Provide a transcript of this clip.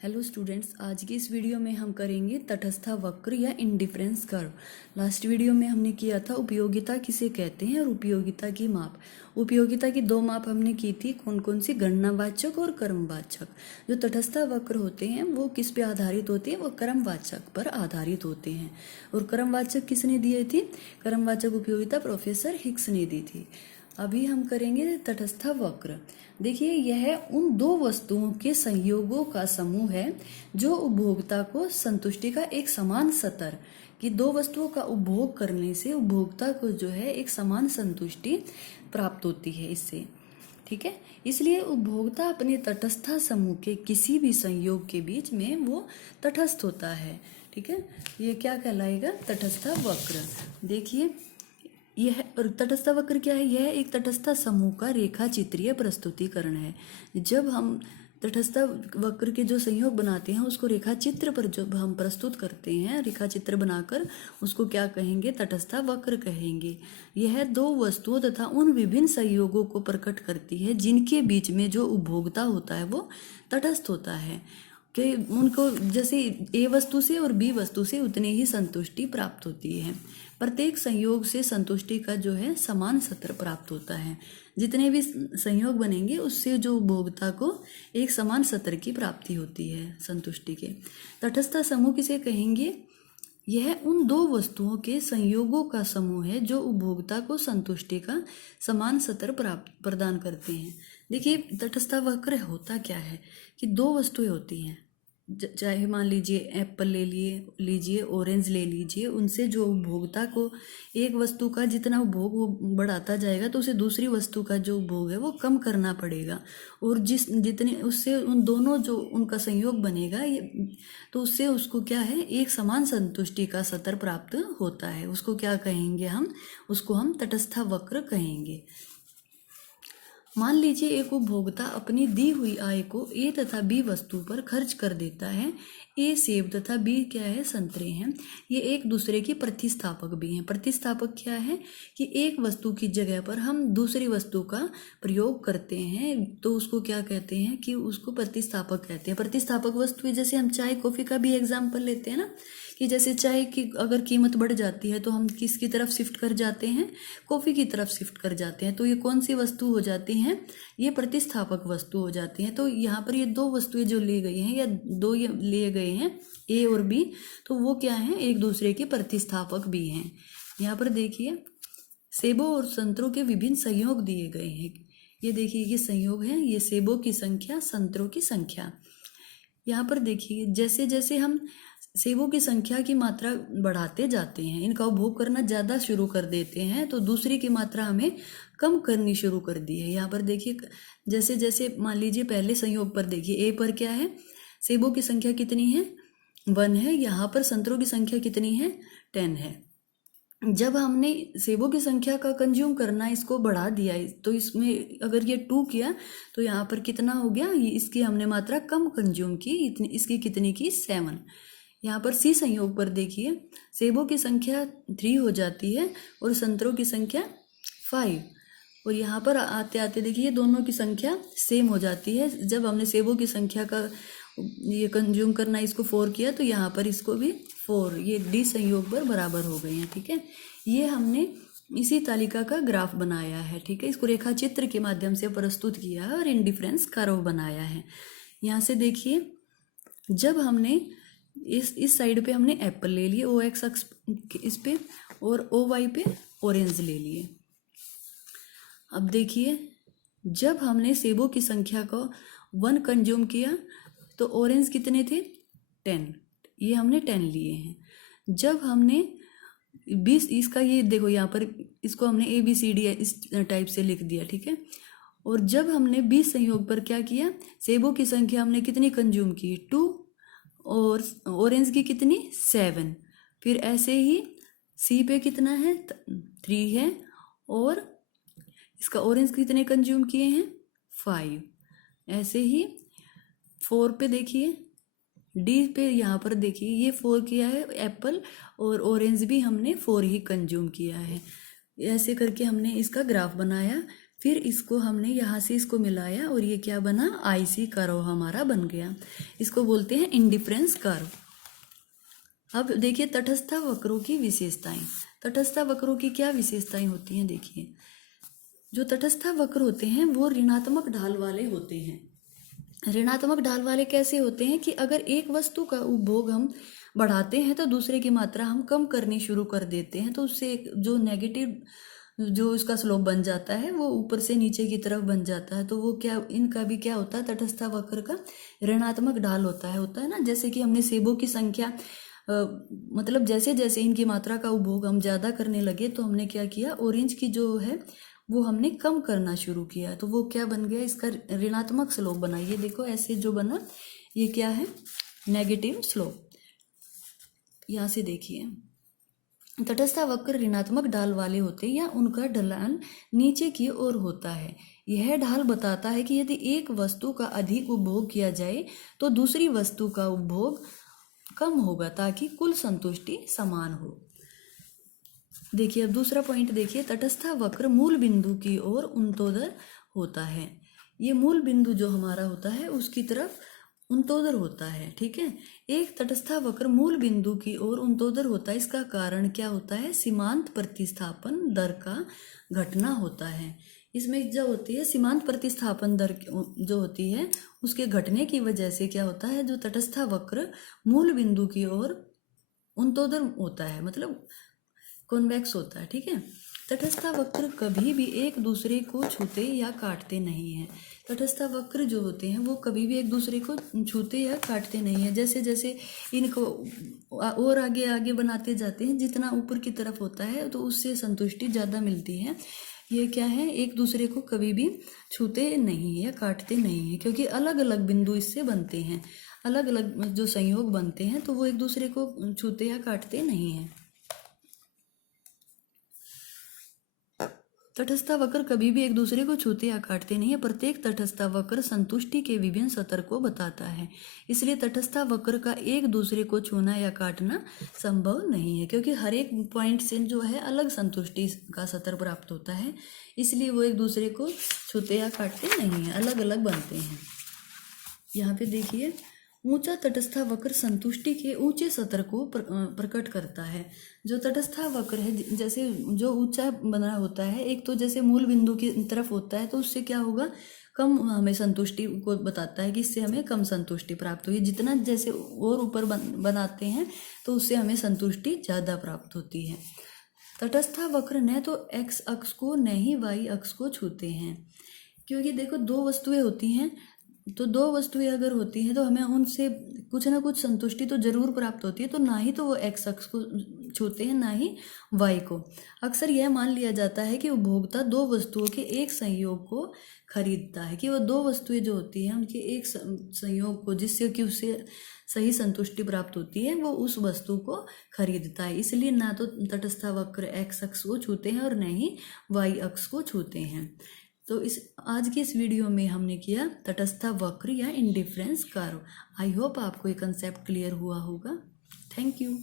Hello students, आज की इस वीडियो में हम करेंगे तटस्थ वक्र या इंडिफरेंस कर्व। लास्ट वीडियो में हमने किया था उपयोगिता किसे कहते हैं और उपयोगिता की माप। उपयोगिता की दो माप हमने की थी, कौन कौन सी? गणनावाचक और क्रमवाचक। जो तटस्थ वक्र होते हैं वो किस पे आधारित होते हैं? वो क्रमवाचक पर आधारित होते हैं। और क्रमवाचक किसने दिए थी? क्रमवाचक उपयोगिता प्रोफेसर हिक्स ने दी थी। अभी हम करेंगे तटस्थ वक्र। देखिए, यह उन दो वस्तुओं के संयोगों का समूह है जो उपभोक्ता को संतुष्टि का एक समान स्तर, कि दो वस्तुओं का उपभोग करने से उपभोक्ता को जो है एक समान संतुष्टि प्राप्त होती है इससे। ठीक है, इसलिए उपभोक्ता अपने तटस्थ समूह के किसी भी संयोग के बीच में वो तटस्थ होता है। ठीक है, ये क्या कहलाएगा? तटस्थ वक्र। देखिए, यह तटस्थ वक्र क्या है? यह एक तटस्थ समूह का रेखा चित्रीय प्रस्तुतिकरण है। जब हम तटस्थ वक्र के जो संयोग बनाते हैं उसको रेखा चित्र पर जब हम प्रस्तुत करते हैं, रेखा चित्र बनाकर, उसको क्या कहेंगे? तटस्थ वक्र कहेंगे। यह दो वस्तुओं तथा उन विभिन्न संयोगों को प्रकट करती है जिनके बीच में जो उपभोक्ता होता है वो तटस्थ होता है, कि उनको जैसे ए वस्तु से और बी वस्तु से उतनी ही संतुष्टि प्राप्त होती है। प्रत्येक संयोग से संतुष्टि का जो है समान स्तर प्राप्त होता है। जितने भी संयोग बनेंगे उससे जो उपभोक्ता को एक समान स्तर की प्राप्ति होती है संतुष्टि के। तटस्थ समूह किसे कहेंगे? यह उन दो वस्तुओं के संयोगों का समूह है जो उपभोक्ता को संतुष्टि का समान स्तर प्राप्त प्रदान करते हैं। देखिए, तटस्थ वक्र होता क्या है कि दो वस्तुएं होती हैं, चाहे मान लीजिए एप्पल लीजिए ऑरेंज ले लीजिए, उनसे जो उपभोक्ता को एक वस्तु का जितना उपभोग वो बढ़ाता जाएगा तो उसे दूसरी वस्तु का जो उपभोग है वो कम करना पड़ेगा। और जितने उससे उन दोनों जो उनका संयोग बनेगा ये, तो उससे उसको क्या है, एक समान संतुष्टि का स्तर प्राप्त होता है। उसको क्या कहेंगे हम? उसको हम तटस्थ वक्र कहेंगे। मान लीजिए एक उपभोक्ता अपनी दी हुई आय को ए तथा बी वस्तु पर खर्च कर देता है। ए सेब तथा बी क्या है? संतरे हैं। ये एक दूसरे की प्रतिस्थापक भी हैं। प्रतिस्थापक क्या है कि एक वस्तु की जगह पर हम दूसरी वस्तु का प्रयोग करते हैं, तो उसको क्या कहते हैं? कि उसको प्रतिस्थापक कहते हैं। प्रतिस्थापक वस्तु, जैसे हम चाय कॉफी का भी एग्जाम्पल लेते हैं ना, कि जैसे चाय की अगर कीमत बढ़ जाती है तो हम किसकी तरफ शिफ्ट कर जाते हैं? कॉफ़ी की तरफ शिफ्ट कर जाते हैं। तो ये कौन सी वस्तु हो जाती हैं? ये प्रतिस्थापक वस्तु हो जाती हैं। तो यहाँ पर ये दो वस्तुएं जो ली गई हैं, या दो ये लिए गए हैं ए और बी, तो वो क्या हैं? एक दूसरे के प्रतिस्थापक भी हैं। यहाँ पर देखिए, सेबों और संतरों के विभिन्न संयोग दिए गए हैं। ये देखिए, ये संयोग है, ये सेबों की संख्या, संतरों की संख्या। यहाँ पर देखिए, जैसे जैसे हम सेबों की संख्या की मात्रा बढ़ाते जाते हैं, इनका उपभोग करना ज़्यादा शुरू कर देते हैं, तो दूसरी की मात्रा हमें कम करनी शुरू कर दी है। यहाँ पर देखिए, जैसे जैसे मान लीजिए पहले संयोग पर देखिए, ए पर क्या है? सेबों की संख्या कितनी है? 1 है। यहाँ पर संतरों की संख्या कितनी है? 10 है। जब हमने सेबों की संख्या का कंज्यूम करना इसको बढ़ा दिया, तो इसमें अगर ये 2 किया तो यहाँ पर कितना हो गया? ये इसकी हमने मात्रा कम कंज्यूम की, इतनी, इसकी कितनी की? 7। यहाँ पर सी संयोग पर देखिए, सेबों की संख्या 3 हो जाती है और संतरों की संख्या 5। और यहाँ पर आते आते देखिए दोनों की संख्या सेम हो जाती है। जब हमने सेबों की संख्या का ये कंज्यूम करना इसको 4 किया तो यहाँ पर इसको भी 4, ये डी संयोग पर बराबर हो गए हैं। ठीक है, ये हमने इसी तालिका का ग्राफ बनाया है। ठीक है, इसको रेखा चित्र के माध्यम से प्रस्तुत किया है और इंडिफरेंस कर्व बनाया है। यहाँ से देखिए, जब हमने इस साइड पे हमने एप्पल ले लिए ओ एक्स अक्ष इस पे, और ओ वाई पे ऑरेंज ले लिए। अब देखिए, जब हमने सेबों की संख्या को 1 कंज्यूम किया तो ऑरेंज कितने थे? 10। ये हमने 10 लिए हैं। जब हमने 20, इसका ये देखो यहाँ पर इसको हमने ABCD इस टाइप से लिख दिया। ठीक है, और जब हमने 20 संयोग पर क्या किया? सेबों की संख्या हमने कितनी कंज्यूम की? 2, और ऑरेंज की कितनी? 7। फिर ऐसे ही सी पे कितना है? 3 है, और इसका ऑरेंज कितने कंज्यूम किए हैं? 5। ऐसे ही 4 पे देखिए, डी पे यहाँ पर देखिए, ये 4 किया है एप्पल, और ऑरेंज भी हमने 4 ही कंज्यूम किया है। ऐसे करके हमने इसका ग्राफ बनाया। फिर इसको हमने यहाँ से इसको मिलाया और ये क्या बना, आईसी कर्व हमारा बन गया। इसको बोलते हैं इंडिफरेंस कर्व। अब देखिए तटस्थ वक्रों की विशेषताएं। तटस्थ वक्रों की क्या विशेषताएं होती हैं, देखिए जो तटस्थ वक्र होते हैं वो ऋणात्मक ढाल वाले होते हैं। ऋणात्मक ढाल वाले कैसे होते हैं कि अगर एक वस्तु का उपभोग हम बढ़ाते हैं तो दूसरे की मात्रा हम कम करनी शुरू कर देते हैं, तो उससे जो नेगेटिव जो इसका स्लोप बन जाता है वो ऊपर से नीचे की तरफ बन जाता है। तो वो क्या, इनका भी क्या होता है, तटस्थ वक्र का ऋणात्मक ढाल होता है ना। जैसे कि हमने सेबों की संख्या मतलब जैसे जैसे इनकी मात्रा का उपभोग हम ज़्यादा करने लगे तो हमने क्या किया, ऑरेंज की जो है वो हमने कम करना शुरू किया, तो वो क्या बन गया, इसका ऋणात्मक स्लोप बना। ये देखो ऐसे जो बना ये क्या है, नेगेटिव स्लोप। यहाँ से देखिए तटस्थ वक्र ऋणात्मक ढाल वाले होते हैं या उनका ढलान नीचे की ओर होता है। यह ढाल बताता है कि यदि एक वस्तु का अधिक उपभोग किया जाए तो दूसरी वस्तु का उपभोग कम होगा ताकि कुल संतुष्टि समान हो। देखिए अब दूसरा पॉइंट देखिए, तटस्थ वक्र मूल बिंदु की ओर उन्तोदर होता है। ये मूल बिंदु जो हमारा होता है उसकी तरफ उन्तोदर होता है, ठीक है। एक तटस्थ वक्र मूल बिंदु की ओर उन्तोदर होता है, इसका कारण क्या होता है, सीमांत प्रतिस्थापन दर का घटना होता है। इसमें जो होती है सीमांत प्रतिस्थापन दर जो होती है उसके घटने की वजह से क्या होता है, जो तटस्थ वक्र मूल बिंदु की ओर उन्तोदर होता है, मतलब कॉन्वेक्स होता है, ठीक है। तटस्थ वक्र कभी भी एक दूसरे को छूते या काटते नहीं हैं। तटस्थ वक्र जो होते हैं वो कभी भी एक दूसरे को छूते या काटते नहीं हैं। जैसे जैसे इनको और आगे आगे बनाते जाते हैं, जितना ऊपर की तरफ होता है तो उससे संतुष्टि ज़्यादा मिलती है। ये क्या है, एक दूसरे को कभी भी छूते नहीं है या काटते नहीं है, क्योंकि अलग अलग बिंदु इससे बनते हैं, अलग अलग जो संयोग बनते हैं तो वो एक दूसरे को छूते या काटते नहीं हैं। तटस्थ वक्र कभी भी एक दूसरे को छूते या काटते नहीं है। प्रत्येक तटस्थ वक्र संतुष्टि के विभिन्न स्तर को बताता है, इसलिए तटस्थ वक्र का एक दूसरे को छूना या काटना संभव नहीं है, क्योंकि हर एक पॉइंट से जो है अलग संतुष्टि का स्तर प्राप्त होता है, इसलिए वो एक दूसरे को छूते या काटते नहीं है, अलग अलग बनते हैं। यहाँ पे देखिए ऊंचा तटस्थ वक्र संतुष्टि के ऊंचे स्तर को प्रकट करता है। जो तटस्थ वक्र है, जैसे जो ऊंचा बना होता है, एक तो जैसे मूल बिंदु की तरफ होता है तो उससे क्या होगा, कम हमें संतुष्टि को बताता है कि इससे हमें कम संतुष्टि प्राप्त होगी। जितना जैसे और ऊपर बनाते हैं तो उससे हमें संतुष्टि ज़्यादा प्राप्त होती है। तटस्थ वक्र न तो एक्स अक्ष को न ही वाई अक्ष को छूते हैं, क्योंकि देखो दो वस्तुएं होती हैं, तो दो वस्तुएं अगर होती हैं तो हमें उनसे कुछ ना कुछ संतुष्टि तो जरूर प्राप्त होती है। तो ना ही तो वो एक्स अक्ष को छूते हैं ना ही वाई को। अक्सर यह मान लिया जाता है कि उपभोक्ता दो वस्तुओं के एक संयोग को खरीदता है, कि वो दो वस्तुएं जो होती हैं उनके एक संयोग को, जिससे कि उससे सही संतुष्टि प्राप्त होती है, वो उस वस्तु को खरीदता है। इसलिए ना तो तटस्थ वक्र एक्स अक्ष को छूते हैं और न ही वाई अक्ष को छूते हैं। तो आज की इस वीडियो में हमने किया तटस्थ वक्र या इंडिफरेंस कर्व। आई होप आपको ये कंसेप्ट क्लियर हुआ होगा। Thank you.